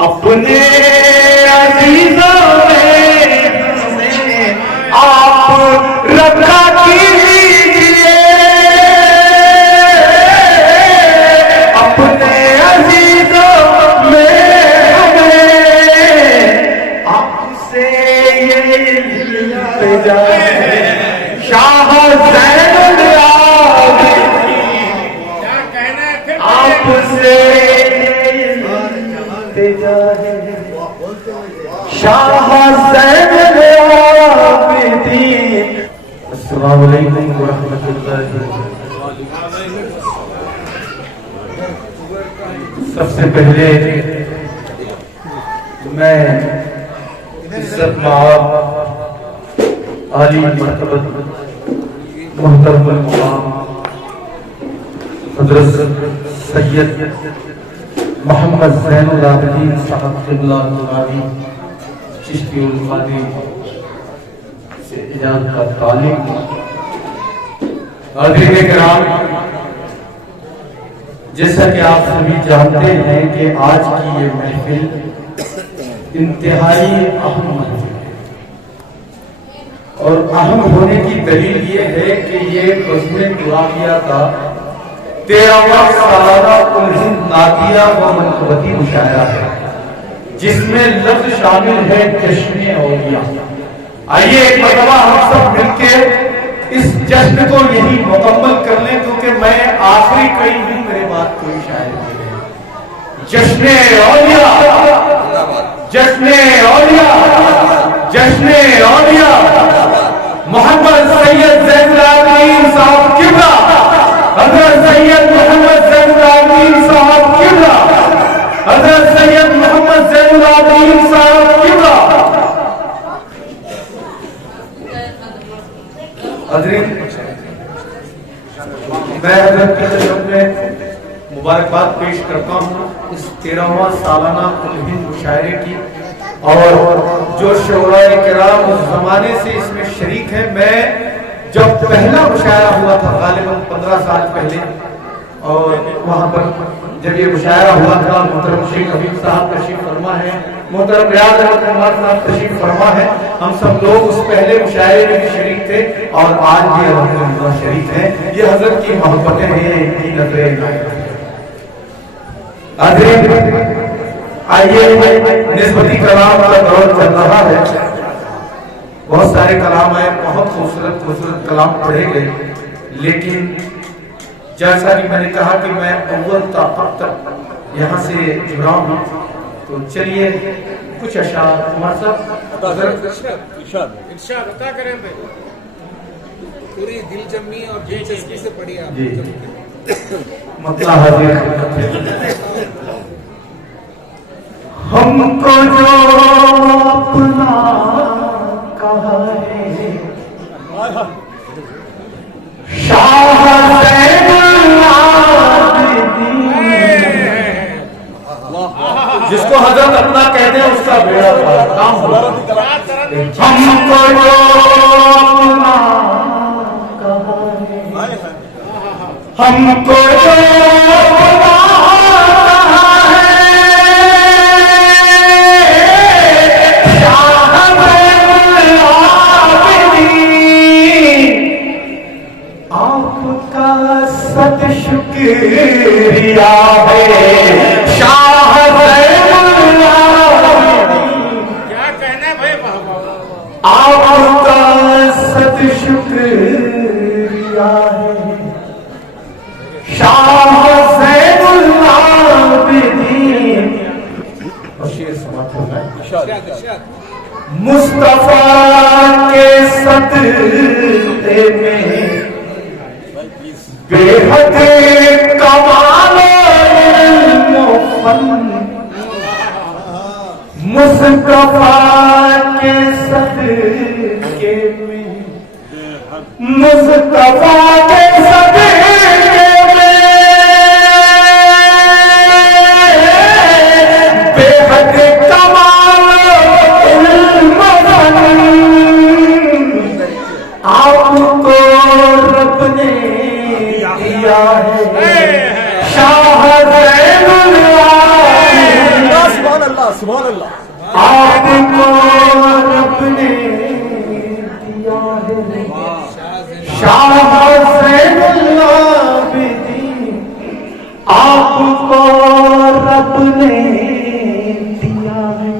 अपने अजीजों में हमें आप रखा कीजिए, अपने अजीजों में हमें आपसे ये इल्तिजा है। शाह ज़ैनुल आबिदीन आपसे इल्तिजा है। शाह ज़ैनुल आबिदीन। अस्सलामु अलैकुम व रहमतुल्लाहि। सबसे पहले मैं इज्जत माब आली मर्तबत मोहतरम मुकाम हज़रत सैयद मोहम्मद ज़ैनुल आबिदीन साहब क़िबला दुआवी चिश्ती उल क़ादी से इजाज़त का तालिब। हाज़िरीन किराम, जैसा कि आप सभी जानते हैं कि आज की ये महफिल इंतहाई अहम महफिल है, और अहम होने की दलील ये है कि ये ग़ज़वे कुरानिया का 13वां सालाना कुल-हिंद नातिया व मनक़बती मुशायरा है, जिसमें लफ्ज़ शामिल है जश्न औलिया। आइए एक मरतबा हम सब मिलकर इस जश्न को यही मुकम्मल कर लें, क्योंकि मैं आखिरी कड़ी हूं, मेरे बाद कोई शायर नहीं है। जश्न औलिया, जश्न औलिया, जश्न औलिया, मोहम्मद सैयद ज़ैनुल आबिदीन साहब क़िबला, हज़रत सैयद मोहम्मद ज़ैनुल आबिदीन साहब क़िबला, हज़रत सैयद मोहम्मद ज़ैनुल आबिदीन साहब क़िबला। हाज़िरीन, मैं हज़रत की खिदमत में मुबारकबाद पेश करता हूँ इस 13वां सालाना कुल-हिंद मुशायरे की, और जो शोराए किराम उस जमाने से इसमें शरीक है। मैं जब पहला मुशायरा हुआ था गालिबन 15 साल पहले, और वहाँ पर जब ये मुशायरा हुआ था, मोहतरम शेख हबीब साहब तशरीफ फरमा है, मोहतरम रियाज अहमद कुमार साहब तशरीफ फरमा है, हम सब लोग उस पहले मुशायरे में भी शरीक थे और आज भी अल्हम्दुलिल्लाह शरीक हैं। ये हज़रत की मोहब्बतें हैं, इनकी नज़रें इनायत हैं। आइए, निस्बती कलाम का दौर चल रहा है, बहुत सारे कलाम आए, बहुत खूबसूरत खूबसूरत कलाम पढ़े गए, लेकिन जैसा कि मैंने कहा कि मैं अव्वल ता तक यहाँ से जुड़ा हूँ, तो चलिए कुछ अशार कुमार साहब इरशाद अता करें, पूरी दिल जमी और दिलचस्पी से पढ़िए आप। मतलब हाजिर हमको जो अपना कहा है शाह ज़ैनुल आबिदीन, जिसको हज़रत अपना कहते हैं उसका बेड़ा काम हो। हमको जो अपना कहा है, हमको जो शुक्रिया है शाह ज़ैनुल आबिदीन। क्या कहना है भाई, आपका सत शुक्रिया है शाह ज़ैनुल आबिदीन। और शेर समाप्त होता है। मुस्तफा के सदक़े में बेहद कमाल इल्म फन, मुस्तफा के सदक़े में, मुस्तफा के सदक़े में बेहद कमाल इल्म फन आपको रब ने दिया है शाह ज़ैनुल आबिदीन। सुभान अल्लाह। आपको रब ने दिया है शाह ज़ैनुलाबिदीन, आपको रब ने दिया है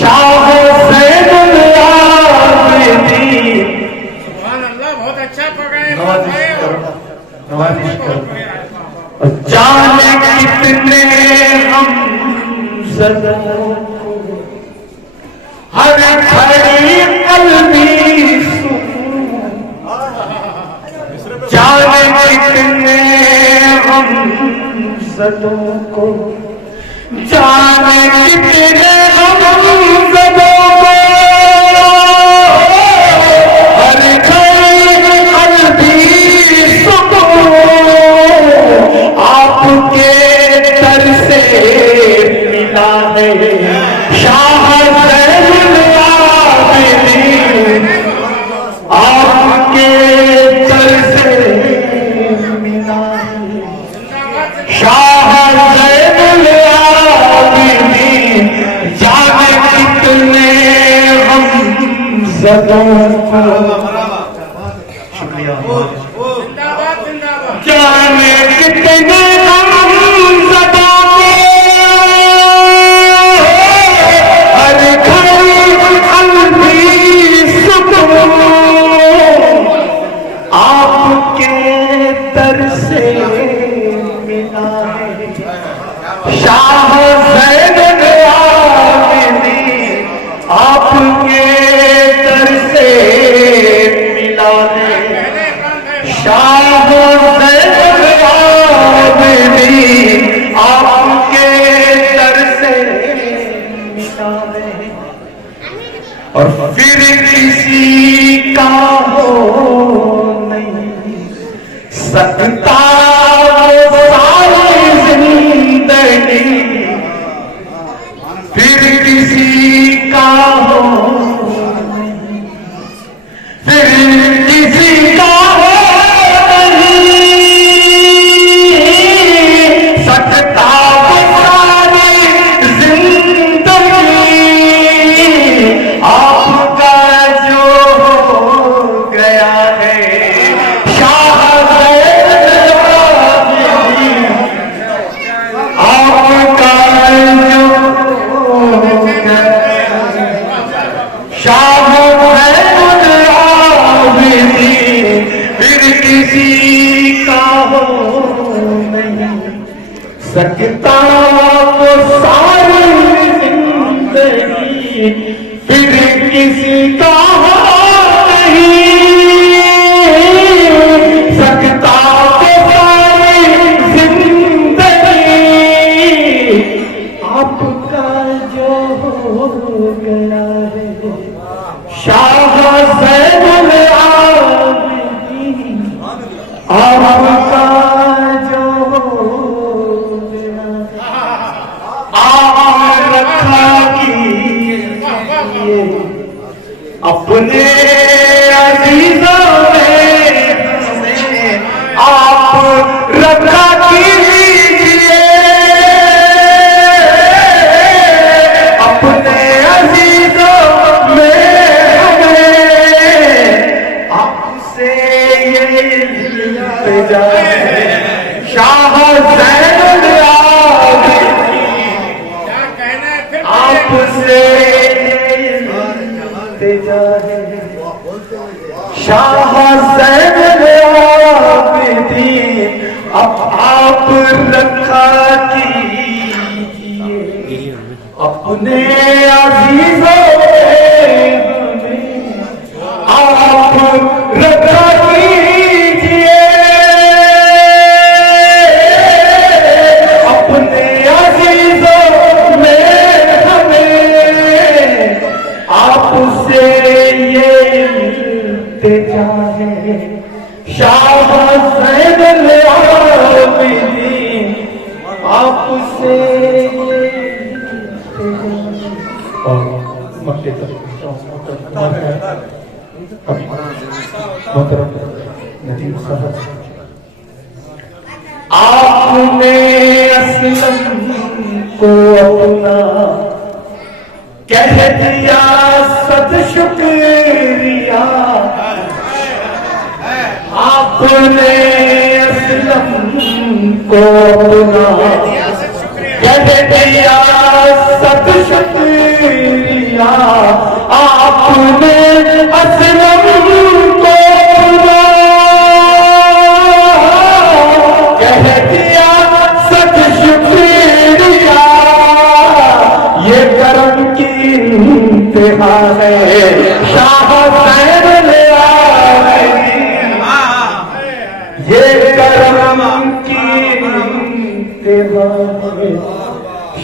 शाह ज़ैनुलाबिदीन। सुभान अल्लाह, बहुत अच्छा पकाए। नवाज़िश करो। जाने कितने हम ज़रूर हर घड़ी कल्बी सुकून, जाने कितने हम ज़रूर को, जाने कितने हम ज़रूर को, हर घड़ी कल्बी सुकून आपके दर से मिला है शाह ज़ैनुलाबिदीन, आपके दर से मिला है शाह ज़ैनुलाबिदीन। जाने कितने हम ज़दों को, शुक्रिया, जाने कितने हम ज़दों को, हर घड़ी कल्बी सुकून आपके दर से मिला है शाह ज़ैनुलाबिदीन, आपके दर से मिला है शाह ज़ैनुलाबिदीन, आपके दर से मिला है। और फिर किसी का हो नहीं सकता वो सारी जिंदगी, फिर किसी का हो नहीं, फिर किसी का हो नहीं सकता वो सारी जिंदगी, आपका जो हो गया है शाह ज़ैनुलाबिदीन, आपका जो हो गया शाह ज़ैनुलाबिदीन, फिर किसी का हो नहीं सकता वो सारी जिंदगी, फिर किसी का हो नहीं सकता वो सारी जिंदगी, आपका जो हो गया है शाह ज़ैनुलाबिदीन, आपका जो हो गया आप रखा कीजिए अपने अज़ीज़ों में हमें, आप रखा कीजिए अपने अज़ीज़ों में हमें, आपसे ये इल्तिजा है शाह ज़ैनुलाबिदीन, क्या कहना है फिर? आपसे इल्तिजा है शाह ज़ैनुलाबिदीन, अब आप रखा कीजिए अपने अज़ीज़ों में हमें, आप रखा कीजिए अपने अज़ीज़ों में हमें, आपसे ये इल्तिजा है शाह ज़ैनुलाबिदीन, आपसे और मक्के तक मोहतरम नदीम साहब, आप आपने असलम को अपना कह दिया सद शुक्रिया, आपने असलम को अपना कह दिया सद शुक्रिया, आपने असलम को अपना कह दिया सद शुक्रिया। ये करम की इंतहा है शाह हुसैन आलवी, ये करम की इंतहा है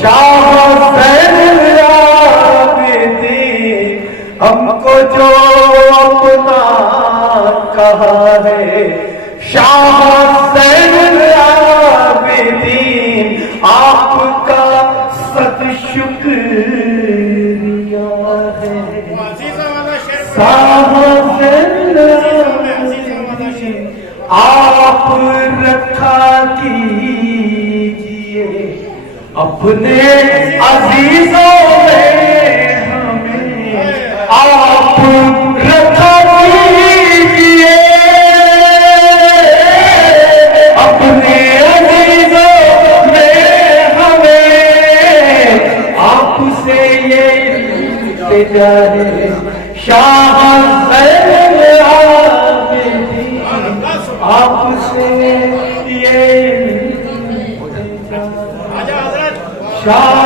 शाह हुसैन आलवी। हमको जो अपना कहा है शाह हुसैन आलवी, आपका सद शुक्रिया है। शाह हुसैन आलवी, आप रखा कीजिए अपने अजीजों में हमें, आप रखा कीजिए अपने अजीजों में हमें, आपसे ये इल्तिजा है शाह हुसैन आलवी, आपसे ये इल्तिजा शाह